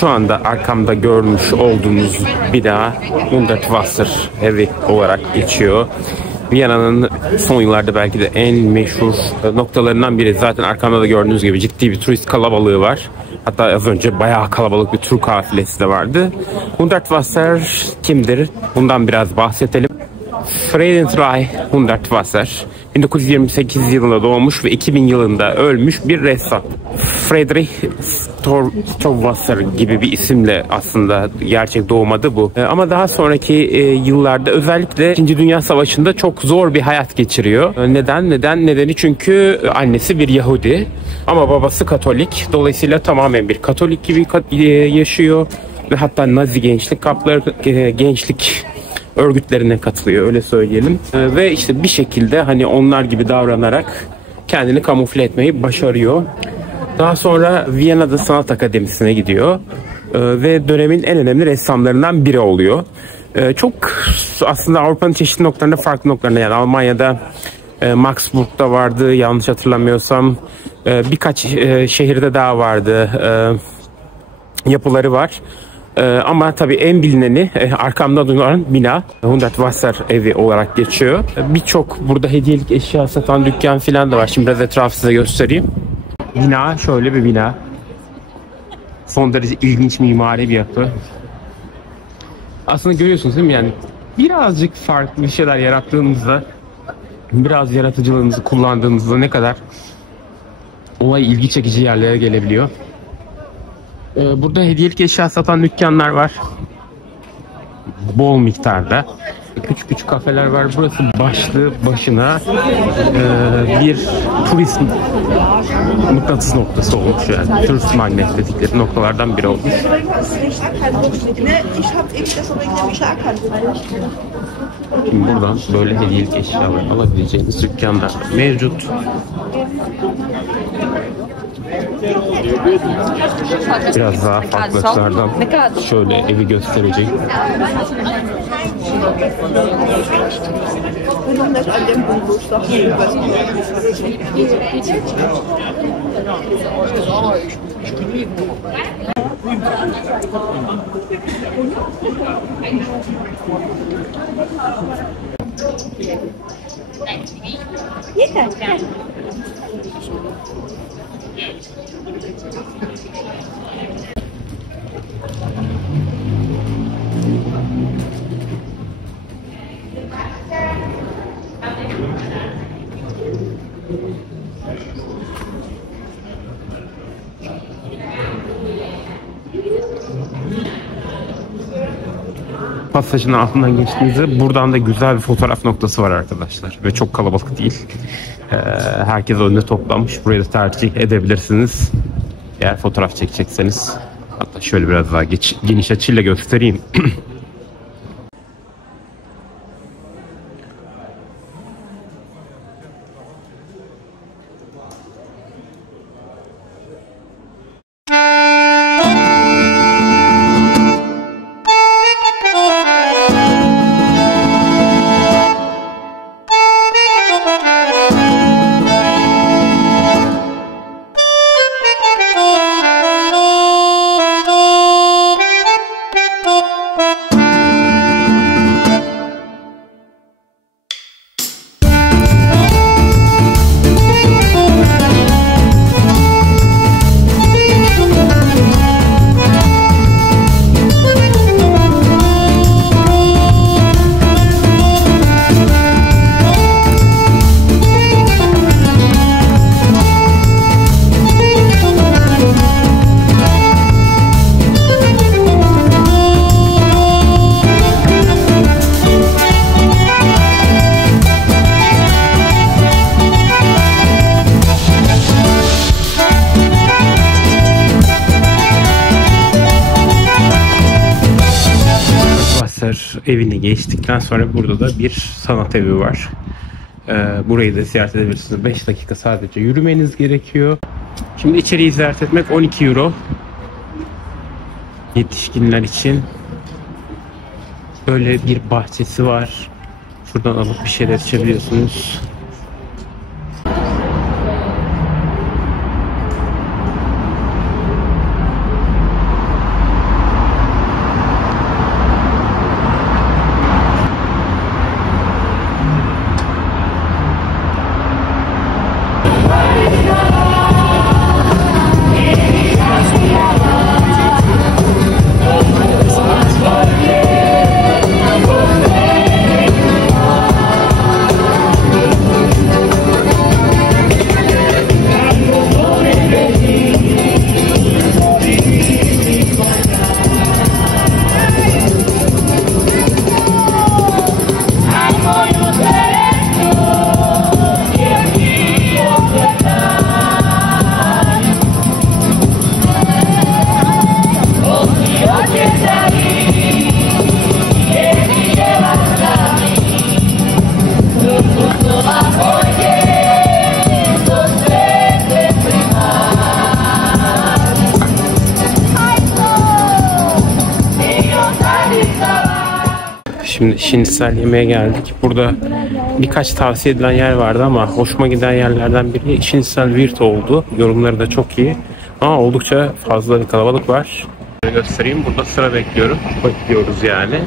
şu anda arkamda görmüş olduğunuz bina Hundertwasser evi olarak geçiyor. Viyana'nın son yıllarda belki de en meşhur noktalarından biri. Zaten arkamda da gördüğünüz gibi ciddi bir turist kalabalığı var. Hatta az önce bayağı kalabalık bir tur kafilesi de vardı. Hundertwasser kimdir? Bundan biraz bahsedelim. Friedrich Hundertwasser 1928 yılında doğmuş ve 2000 yılında ölmüş bir ressam. Friedrich Stowwasser gibi bir isimle aslında gerçek doğmadı bu. Ama daha sonraki yıllarda özellikle 2. Dünya Savaşı'nda çok zor bir hayat geçiriyor. Nedeni çünkü annesi bir Yahudi ama babası Katolik. Dolayısıyla tamamen bir Katolik gibi yaşıyor ve hatta Nazi gençlik örgütlerine katılıyor, öyle söyleyelim. Ve işte bir şekilde hani onlar gibi davranarak kendini kamufle etmeyi başarıyor. Daha sonra Viyana'da Sanat Akademisi'ne gidiyor ve dönemin en önemli ressamlarından biri oluyor. Çok aslında Avrupa'nın çeşitli noktalarında, farklı noktalarında, yani Almanya'da Maxburg'da vardı yanlış hatırlamıyorsam, birkaç şehirde daha vardı, yapıları var. Ama tabii en bilineni arkamda duran bina Hundertwasser evi olarak geçiyor. Birçok burada hediyelik eşya satan dükkan falan da var. Şimdi biraz etrafı size göstereyim. Bina şöyle bir bina. Son derece ilginç mimari bir yapı. Aslında görüyorsunuz değil mi? Yani birazcık farklı bir şeyler yarattığınızda, biraz yaratıcılığınızı kullandığınızda ne kadar olay ilgi çekici yerlere gelebiliyor. Burada hediyelik eşya satan dükkanlar var. Bol miktarda. Küçük küçük kafeler var. Burası başlı başına bir turist mıknatıs noktası olmuş yani. Turist magnet dedikleri noktalardan biri olmuş. Şimdi buradan böyle hediyelik eşyalar alabileceğiniz dükkanlar mevcut. Biraz daha farklı açılardan şöyle evi göstereceğim. Yeter. Pasajın altından geçtiğinizde buradan da güzel bir fotoğraf noktası var arkadaşlar. Ve çok kalabalık değil. Herkes önüne toplanmış. Burayı da tercih edebilirsiniz. Eğer fotoğraf çekecekseniz. Hatta şöyle biraz daha geniş açıyla göstereyim. Evini geçtikten sonra burada da bir sanat evi var. Burayı da ziyaret edebilirsiniz. 5 dakika sadece yürümeniz gerekiyor. Şimdi içeriği ziyaret etmek 12 euro. Yetişkinler için. Böyle bir bahçesi var. Şuradan alıp bir şeyler içebiliyorsunuz. Şimdi şinisel yemeğe geldik. Burada birkaç tavsiye edilen yer vardı ama hoşuma giden yerlerden biri şinisel Wirt oldu. Yorumları da çok iyi. Ama oldukça fazla bir kalabalık var. Göstereyim. Burada sıra bekliyorum. Bekliyoruz yani.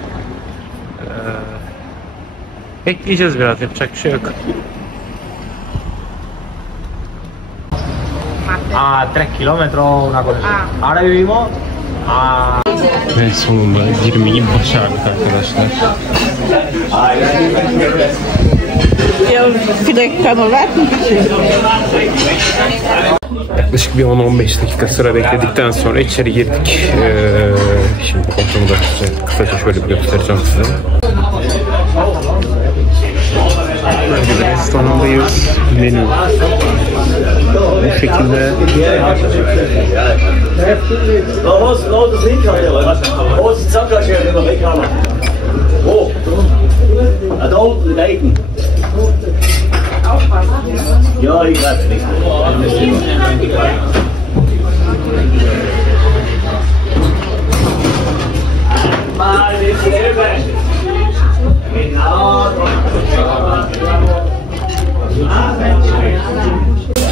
Bekleyeceğiz biraz. Yapacak bir şey yok. A 3 kilometros una cosa. Ahora vivimos a... Ve sonunda girmeyi başardık arkadaşlar. Yaklaşık bir 10-15 dakika sıra bekledikten sonra içeri girdik. Şimdi ortamı da kısaca şöyle bir göstereceğim size. Böyle bir restorandayız. Menü bu şekilde.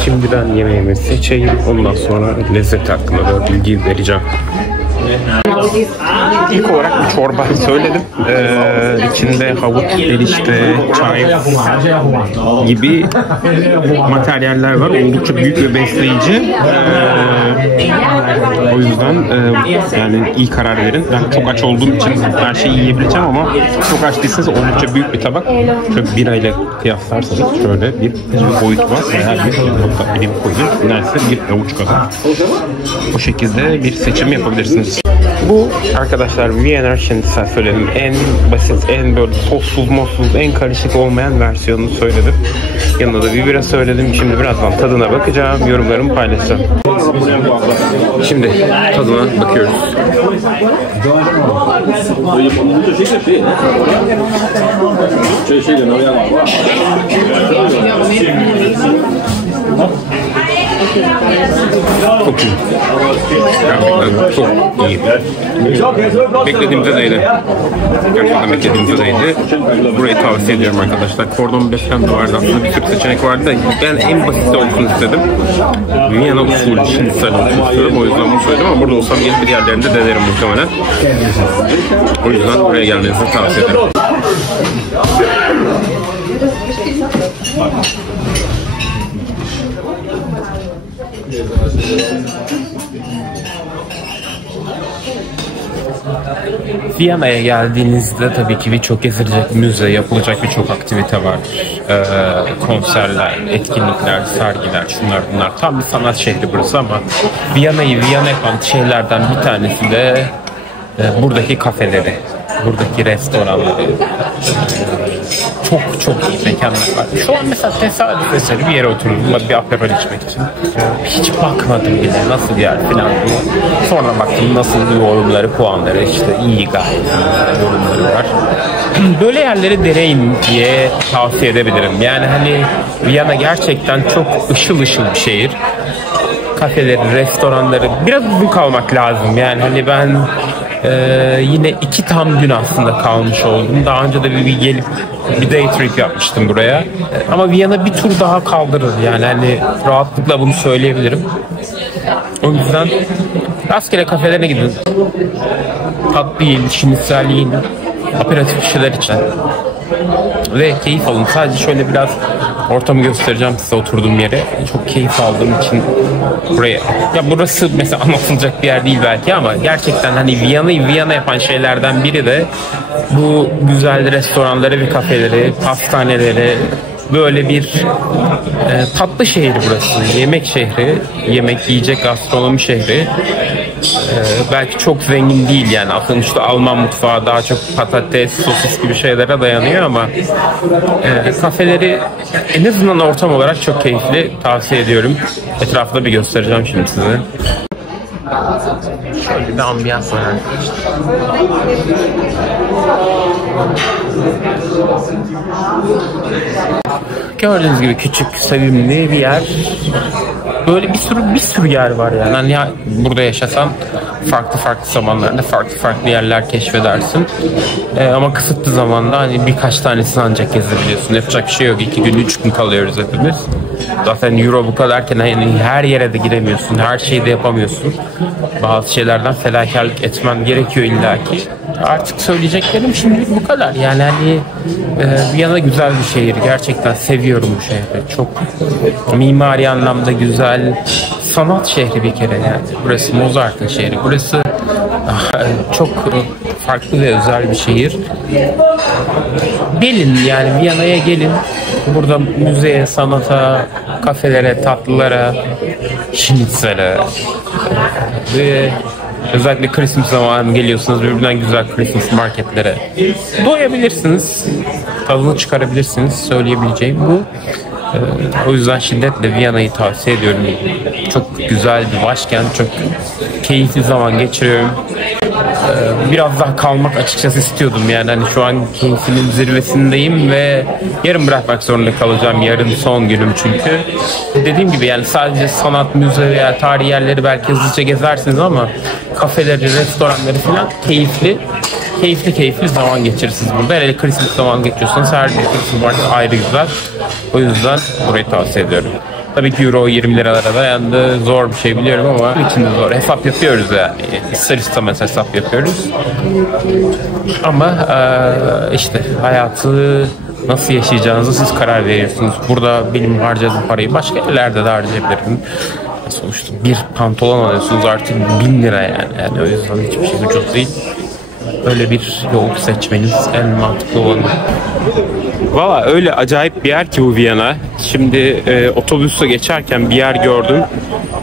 Şimdi ben yemeğimi seçeyim. Ondan sonra lezzet hakkında da bilgi vereceğim. İlk olarak bir çorba söyledim. İçinde havuç, erişte, çay gibi materyaller var. Oldukça büyük ve besleyici. O yüzden yani iyi karar verin. Ben çok aç olduğum için her şeyi yiyebileceğim ama çok aç değilseniz oldukça büyük bir tabak. Şöyle birayla kıyaslarsanız şöyle bir boyut var. Veya bir nokta bilim koyun. Neredeyse bir avuç kadar. O şekilde bir seçim yapabilirsiniz. Bu arkadaşlar Wiener Schnitzel söyledim. En basit, en böyle sossuz, mossuz, en karışık olmayan versiyonunu söyledim. Yanında da bir bira söyledim. Şimdi birazdan tadına bakacağım. Yorumlarımı paylaşacağım. Şimdi tadına bakıyoruz. Çok iyi. Gerçekten çok iyi. Beklediğimde değdi. Gerçekten beklediğimde değdi. Burayı tavsiye ediyorum arkadaşlar. Cordon bleu de vardı aslında, bir sürü seçenek vardı da ben en basit olsun istedim. Viyana usulü şinisel olsun istedim. O yüzden bunu söyledim ama burada olsam gelip bir yerlerinde denerim muhtemelen. O yüzden buraya gelmenizi tavsiye ederim. Viyana'ya geldiğinizde tabii ki birçok gezilecek müze, yapılacak birçok aktivite var. Konserler, etkinlikler, sergiler, şunlar bunlar. Tam bir sanat şehri burası ama Viyana'yı Viyana yapan şeylerden bir tanesi de buradaki kafeleri, buradaki restoranları. Çok iyi mekanlar var. Şu an mesela tesadüf eseri bir yere oturdum bir aperol içmek için. Hiç bakmadım bile nasıl yer falan diye. Sonra baktım nasıl yorumları, puanları, işte iyi gayet yorumları var. Böyle yerleri deneyin diye tavsiye edebilirim. Yani hani Viyana gerçekten çok ışıl ışıl bir şehir. Kafeleri, restoranları biraz uzun kalmak lazım. Yani hani ben yine 2 tam gün aslında kalmış oldum. Daha önce de bir gelip bir day trip yapmıştım buraya. Ama Viyana bir tur daha kaldırır. Yani hani rahatlıkla bunu söyleyebilirim. O yüzden rastgele kafelerine gidin. Tatlı yiyin, şinisel yiyin, aperatif şeyler için. Ve keyif alın. Sadece şöyle biraz ortamı göstereceğim size, oturduğum yere. Çok keyif aldığım için buraya. Ya burası mesela anlatılacak bir yer değil belki ama gerçekten hani Viyana'yı Viyana yapan şeylerden biri de bu güzel restoranları ve kafeleri, pastaneleri, böyle bir tatlı şehir burası. Yemek şehri, yemek yiyecek gastronomi şehri. Belki çok zengin değil yani. Aslında işte Alman mutfağı daha çok patates, sosis gibi şeylere dayanıyor ama kafeleri en azından ortam olarak çok keyifli, tavsiye ediyorum. Etrafında bir göstereceğim şimdi size. Şöyle bir ambiyans var arkadaşlar. Gördüğünüz gibi küçük, sevimli bir yer. Böyle bir sürü yer var yani. Hani ya, burada yaşasan farklı zamanlarda farklı yerler keşfedersin. Ama kısıtlı zamanda hani birkaç tanesini ancak gezebiliyorsun. Yapacak bir şey yok. 2 gün 3 gün kalıyoruz hepimiz. Zaten Euro bu kadarken yani her yere de gidemiyorsun. Her şeyi de yapamıyorsun. Bazı şeylerden fedakarlık etmen gerekiyor illaki. Artık söyleyeceklerim şimdilik bu kadar. Yani hani Viyana güzel bir şehir. Gerçekten seviyorum bu şehri. Çok mimari anlamda güzel. Sanat şehri bir kere yani. Burası Mozart'ın şehri. Burası çok farklı ve özel bir şehir. Gelin yani Viyana'ya gelin. Burada müzeye, sanata, kafelere, tatlılara, şnitzele ve özellikle Christmas zamanı geliyorsunuz, birbirinden güzel Christmas marketlere doyabilirsiniz, tadını çıkarabilirsiniz. Söyleyebileceğim bu. O yüzden şiddetle Viyana'yı tavsiye ediyorum. Çok güzel bir başkent, çok keyifli zaman geçiriyorum. Biraz daha kalmak açıkçası istiyordum yani hani şu an keyfinin zirvesindeyim ve yarın bırakmak zorunda kalacağım. Yarın son günüm çünkü. Dediğim gibi yani sadece sanat, müze veya tarihi yerleri belki hızlıca gezersiniz ama kafeleri, restoranları falan keyifli zaman geçirirsiniz burada. Hele Christmas zaman geçiyorsanız her bir Christmas market ayrı güzel. O yüzden burayı tavsiye ediyorum. Tabii ki Euro 20 liralara dayandı. Zor bir şey biliyorum ama içinde zor. Hesap yapıyoruz yani. İster istemez hesap yapıyoruz. Ama işte hayatı nasıl yaşayacağınızı siz karar veriyorsunuz. Burada benim harcadığım parayı başka yerlerde de harcayabilirim. Sonuçta bir pantolon alıyorsunuz artık 1000 lira yani o yüzden hiçbir şey ucuz değil. Öyle bir yol seçmeniz en mantıklı olanı. Valla öyle acayip bir yer ki bu Viyana. Şimdi otobüsle geçerken bir yer gördüm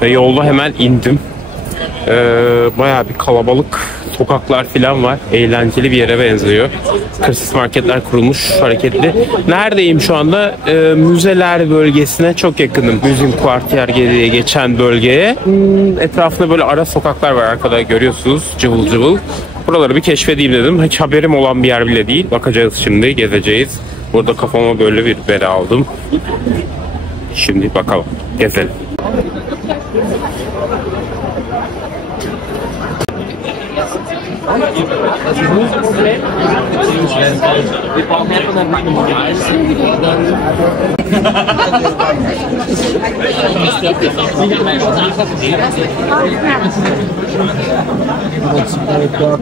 ve yolda hemen indim. Bayağı bir kalabalık sokaklar falan var. Eğlenceli bir yere benziyor. Christmas marketler kurulmuş, hareketli. Neredeyim şu anda? Müzeler bölgesine çok yakınım. Museum Quartier diye geçen bölgeye. Etrafında böyle ara sokaklar var, arkada görüyorsunuz. Cıvıl cıvıl. Buraları bir keşfedeyim dedim. Hiç haberim olan bir yer bile değil. Bakacağız şimdi, gezeceğiz. Burada kafama böyle bir bere aldım. Şimdi bakalım, gezelim.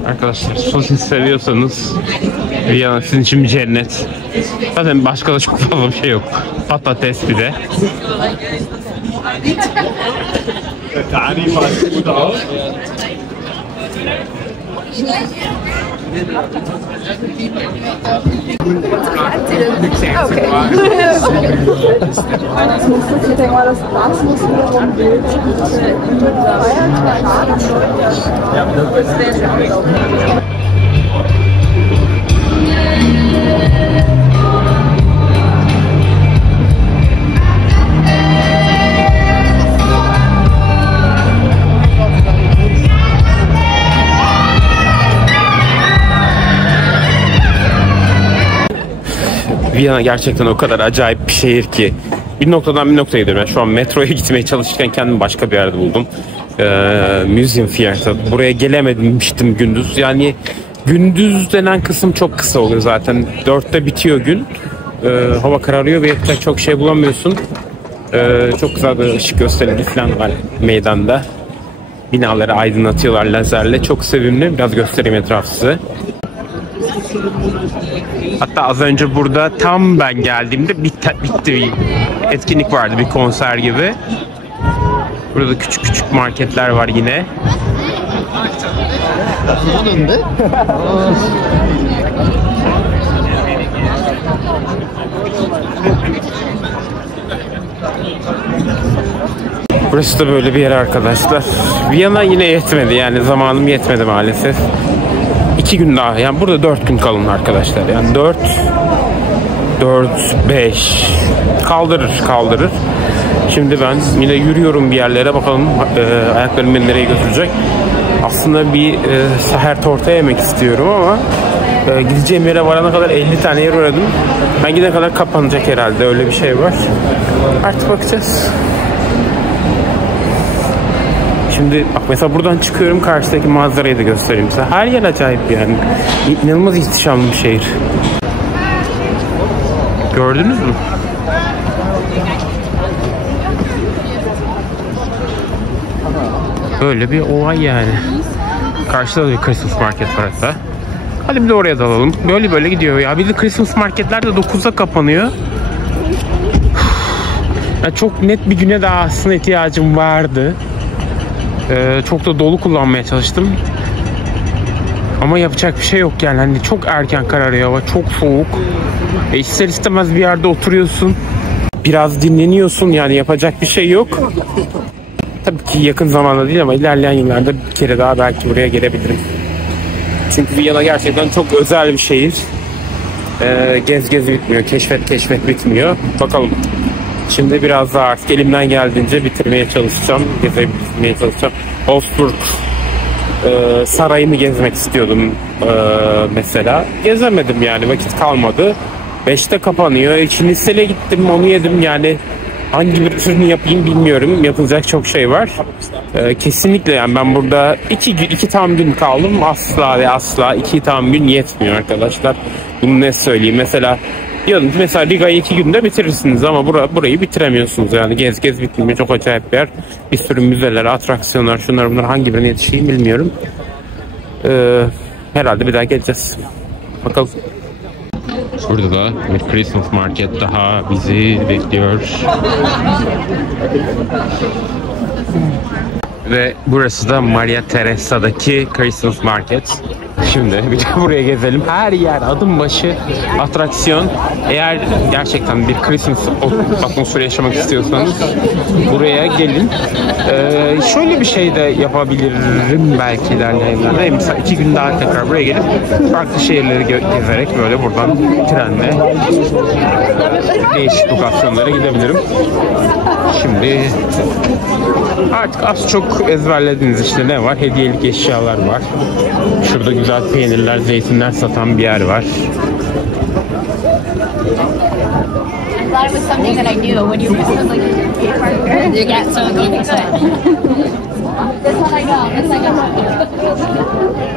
Arkadaşlar sosis seviyorsanız Viyana sizin için bir cennet. Zaten başka da çok fazla bir şey yok. Patates bir de. Viyana gerçekten o kadar acayip bir şehir ki bir noktadan bir noktaya gidiyorum. Yani şu an metroya gitmeye çalışırken kendimi başka bir yerde buldum. Museum Theater. Buraya gelememiştim gündüz. Yani gündüz denen kısım çok kısa oluyor zaten. 4'te bitiyor gün. Hava kararıyor ve yapacak çok şey bulamıyorsun. Çok güzel bir ışık gösterileri falan var meydanda. Binaları aydınlatıyorlar lazerle. Çok sevimli. Biraz göstereyim etrafı size. Hatta az önce burada tam ben geldiğimde bitti bir etkinlik vardı, bir konser gibi. Burada küçük marketler var yine. Burası da böyle bir yer arkadaşlar. Viyana yine yetmedi yani, zamanım yetmedi maalesef. 2 gün daha, yani burada 4 gün kalın arkadaşlar. Yani 4-5 kaldırır. Şimdi ben yine yürüyorum bir yerlere, bakalım ayaklarım beni nereye götürecek. Aslında bir seher torta yemek istiyorum ama gideceğim yere varana kadar 50 tane yer uğradım. Ben gidene kadar kapanacak herhalde, öyle bir şey var. Artık bakacağız. Şimdi bak mesela buradan çıkıyorum, karşıdaki manzarayı da göstereyim size. Her yer acayip yani. İnanılmaz ihtişamlı bir şehir. Gördünüz mü? Böyle bir olay yani. Karşıda da bir Christmas market var hatta. Hadi bir de oraya dalalım. Böyle böyle gidiyor ya. Bir de Christmas marketler de 9'da kapanıyor. Yani çok net bir güne daha aslında ihtiyacım vardı. Çok da dolu kullanmaya çalıştım. Ama yapacak bir şey yok yani. Hani çok erken kararıyor hava. Çok soğuk. İster istemez bir yerde oturuyorsun. Biraz dinleniyorsun yani, yapacak bir şey yok. Tabii ki yakın zamanda değil ama ilerleyen yıllarda bir kere daha belki buraya gelebilirim. Çünkü Viyana gerçekten çok özel bir şehir. Gez bitmiyor, keşfet bitmiyor. Bakalım. Şimdi biraz daha artık elimden geldiğince bitirmeye çalışacağım. Gezebilmeye çalışacağım. Hofburg sarayını gezmek istiyordum mesela. Gezemedim yani, vakit kalmadı. 5'te kapanıyor. Şinistel'e gittim, onu yedim yani. Hangi bir türünü yapayım bilmiyorum. Yapılacak çok şey var. Kesinlikle yani ben burada iki tam gün kaldım. Asla ve asla 2 tam gün yetmiyor arkadaşlar. Bunu ne söyleyeyim. Mesela Riga'yı 2 günde bitirirsiniz ama burayı bitiremiyorsunuz yani. Gez bitmiyor. Çok acayip bir yer. Bir sürü müzeler, atraksiyonlar, şunlar bunlar, hangi birine yetişeyim bilmiyorum. Herhalde bir daha geleceğiz. Bakalım. Burada da bir Christmas market daha bizi bekliyor. Ve burası da Maria Teresa'daki Christmas market. Şimdi bir de buraya gezelim. Her yer adım başı atraksiyon. Eğer gerçekten bir Christmas atmosferi yaşamak istiyorsanız buraya gelin. Şöyle bir şey de yapabilirim belki ilerleyenlerde. Mesela 2 gün daha tekrar buraya gelip farklı şehirleri gezerek böyle buradan trenle değişik lokasyonlara gidebilirim. Şimdi artık az çok ezberlediniz işte, ne var? Hediyelik eşyalar var. Şurada güzel peynirler, zeytinler satan bir yer var.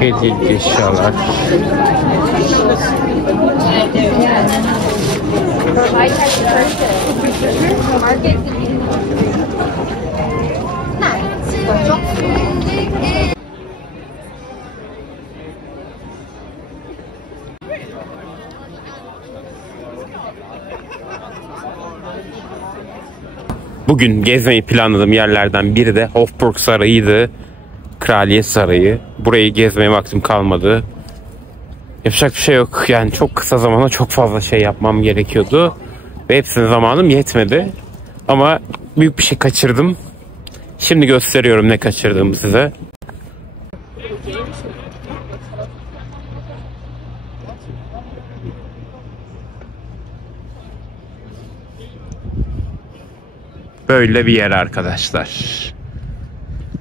Hediyelik eşyalar. Bugün gezmeyi planladığım yerlerden biri de Hofburg Sarayı'ydı. Kraliyet Sarayı. Burayı gezmeye vaktim kalmadı. Yapacak bir şey yok. Yani çok kısa zamanda çok fazla şey yapmam gerekiyordu. Ve hepsine zamanım yetmedi. Ama büyük bir şey kaçırdım. Şimdi gösteriyorum ne kaçırdığımı size. Böyle bir yer arkadaşlar.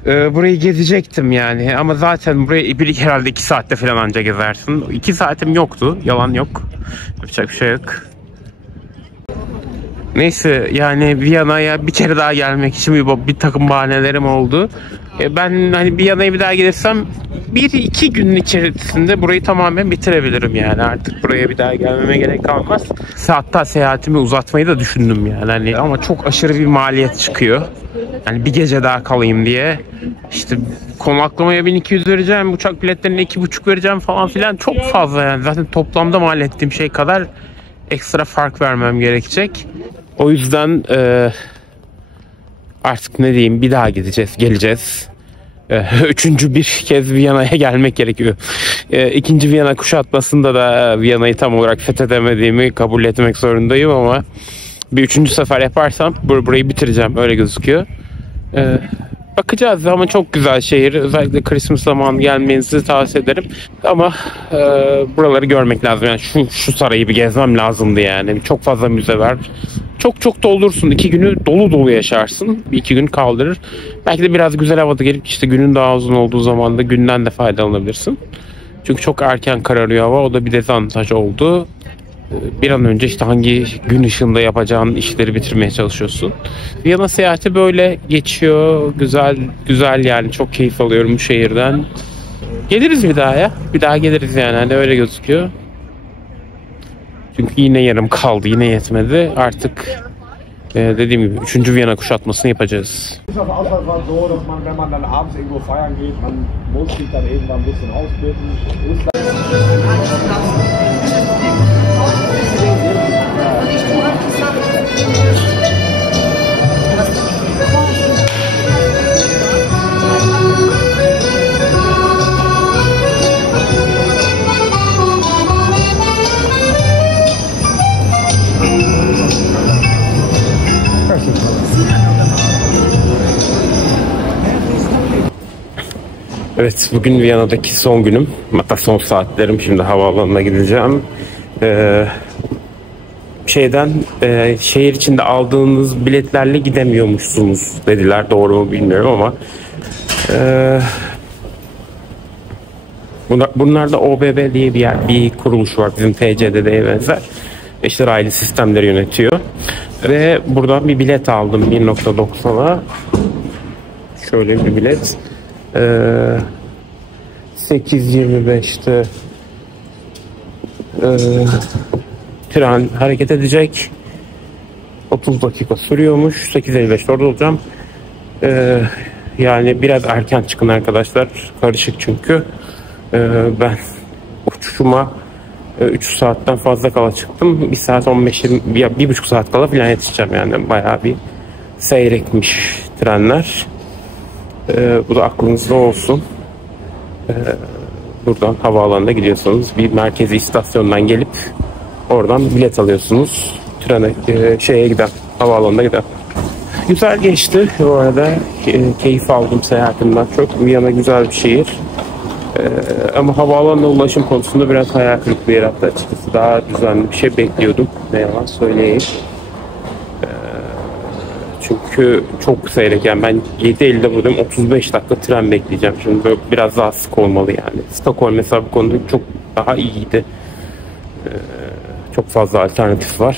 Burayı gezecektim yani ama zaten burayı herhalde 2 saatte falan anca gezersin. 2 saatim yoktu, yalan yok. Yapacak bir şey yok. Neyse yani Viyana'ya bir kere daha gelmek için bir takım bahanelerim oldu. Ben hani Viyana'ya bir daha gelirsem 1-2 günün içerisinde burayı tamamen bitirebilirim yani. Artık buraya bir daha gelmeme gerek kalmaz. Hatta seyahatimi uzatmayı da düşündüm yani. Hani ama çok aşırı bir maliyet çıkıyor. Yani bir gece daha kalayım diye. İşte konaklamaya 1200 vereceğim, uçak biletlerine 2,5 vereceğim falan filan, çok fazla yani. Zaten toplamda mal ettiğim şey kadar ekstra fark vermem gerekecek. O yüzden artık ne diyeyim, bir daha geleceğiz. 3. bir kez Viyana'ya gelmek gerekiyor. 2. Viyana kuşatmasında da Viyana'yı tam olarak fethedemediğimi kabul etmek zorundayım ama bir 3. sefer yaparsam burayı bitireceğim, öyle gözüküyor. Bakacağız ama çok güzel şehir. Özellikle Christmas zamanı gelmenizi tavsiye ederim. Ama buraları görmek lazım. Yani şu sarayı bir gezmem lazımdı yani. Çok fazla müze var. çok doldursun. 2 günü dolu dolu yaşarsın. 2 gün kaldırır. Belki de biraz güzel havada gelip işte günün daha uzun olduğu zaman da günden de faydalanabilirsin. Çünkü çok erken kararıyor hava. O da bir dezavantaj oldu. Bir an önce işte hangi gün ışığında yapacağın işleri bitirmeye çalışıyorsun. Viyana seyahati böyle geçiyor. Güzel yani. Çok keyif alıyorum bu şehirden. Geliriz bir daha ya. Bir daha geliriz yani. Hani öyle gözüküyor. Çünkü yine yarım kaldı. Yine yetmedi. Artık dediğim gibi 3. Viyana kuşatmasını yapacağız. Evet, bugün Viyana'daki son günüm. Hatta son saatlerim. Şimdi havaalanına gideceğim. Şehir içinde aldığınız biletlerle gidemiyormuşsunuz dediler. Doğru mu bilmiyorum ama bunlarda OBB diye bir kuruluş var. Bizim TCDD'ye benzer. İşte raylı sistemleri yönetiyor. Ve buradan bir bilet aldım 1.90'a. Şöyle bir bilet. 8.25'te tren hareket edecek. 30 dakika sürüyormuş. 8.55'te orada olacağım. Yani biraz erken çıkın arkadaşlar. Karışık çünkü. Ben uçuşuma 3 saatten fazla kala çıktım. 1 saat 1,5 saat kala falan yetişeceğim yani. Bayağı bir seyrekmiş trenler. Bu da aklınızda olsun. Buradan havaalanına gidiyorsanız bir merkezi istasyondan gelip oradan bilet alıyorsunuz. Trene havaalanına giden. Güzel geçti bu arada. Keyif aldım seyahatimden çok. Viyana güzel bir şehir. Ama havaalanına ulaşım konusunda biraz hayal kırıklığı yarattı açıkçası. Daha düzenli bir şey bekliyordum. Ne yalan söyleyeyim. Çünkü çok seyrek yani ben 7.50'de buradayım, 35 dakika tren bekleyeceğim. Şimdi böyle biraz daha sık olmalı yani. Stockholm mesela bu konuda çok daha iyiydi. Çok fazla alternatif var.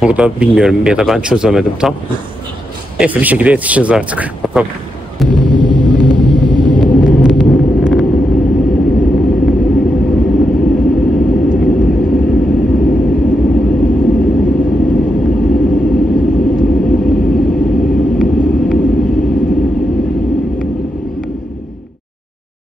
Burada bilmiyorum ya da ben çözemedim tam. Neyse bir şekilde yetişeceğiz artık. Bakalım.